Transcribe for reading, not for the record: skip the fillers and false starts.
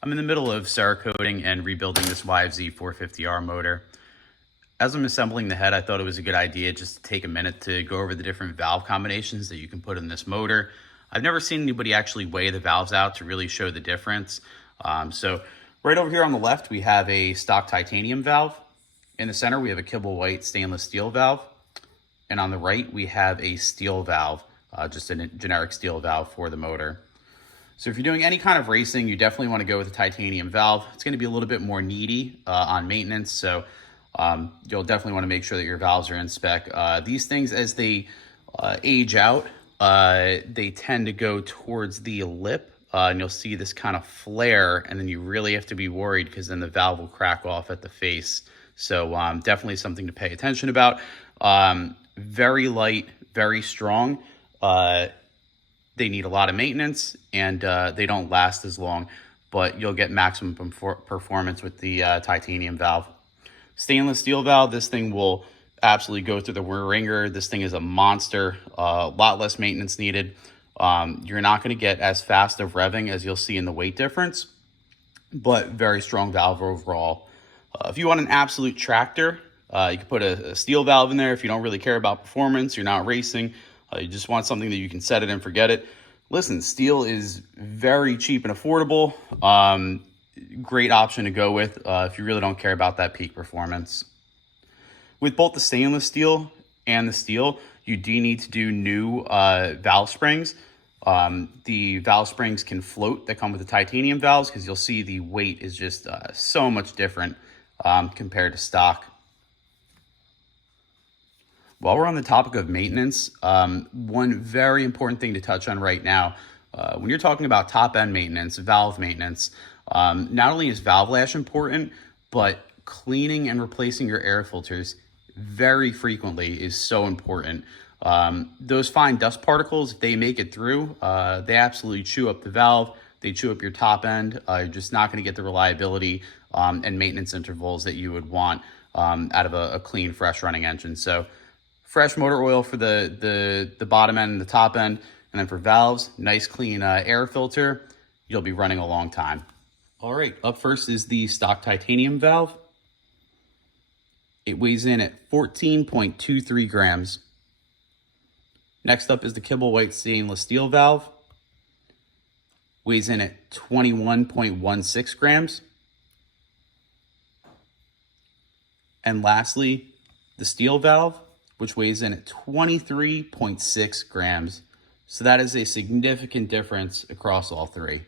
I'm in the middle of Cerakoting and rebuilding this YFZ450R motor. As I'm assembling the head, I thought it was a good idea just to take a minute to go over the different valve combinations that you can put in this motor. I've never seen anybody actually weigh the valves out to really show the difference. So right over here on the left, we have a stock titanium valve. In the center, we have a Kibble white stainless steel valve. And on the right, we have a steel valve, just a generic steel valve for the motor. So if you're doing any kind of racing, you definitely want to go with a titanium valve. It's going to be a little bit more needy on maintenance, so you'll definitely want to make sure that your valves are in spec. These things, as they age out, they tend to go towards the lip, and you'll see this kind of flare, and then you really have to be worried because then the valve will crack off at the face. So definitely something to pay attention about. Very light, very strong. They need a lot of maintenance, and they don't last as long, but you'll get maximum performance with the titanium valve. Stainless steel valve, this thing will absolutely go through the ringer. This thing is a monster, a lot less maintenance needed. You're not going to get as fast of revving as you'll see in the weight difference, but very strong valve overall. If you want an absolute tractor, you can put a steel valve in there. If you don't really care about performance, you're not racing, you just want something that you can set it and forget it. Listen, steel is very cheap and affordable. Great option to go with if you really don't care about that peak performance. With both the stainless steel and the steel, you do need to do new valve springs. The valve springs can float that come with the titanium valves because you'll see the weight is just so much different compared to stock. While we're on the topic of maintenance, one very important thing to touch on right now, when you're talking about top-end maintenance, valve maintenance, not only is valve lash important, but cleaning and replacing your air filters very frequently is so important. Those fine dust particles, if they make it through, they absolutely chew up the valve, they chew up your top end. You're just not going to get the reliability and maintenance intervals that you would want out of a clean, fresh running engine. So fresh motor oil for the bottom end and the top end. And then for valves, nice clean air filter. You'll be running a long time. All right, up first is the stock titanium valve. It weighs in at 14.23 grams. Next up is the Kibble white stainless steel valve. Weighs in at 21.16 grams. And lastly, the steel valve, which weighs in at 23.6 grams. So that is a significant difference across all three.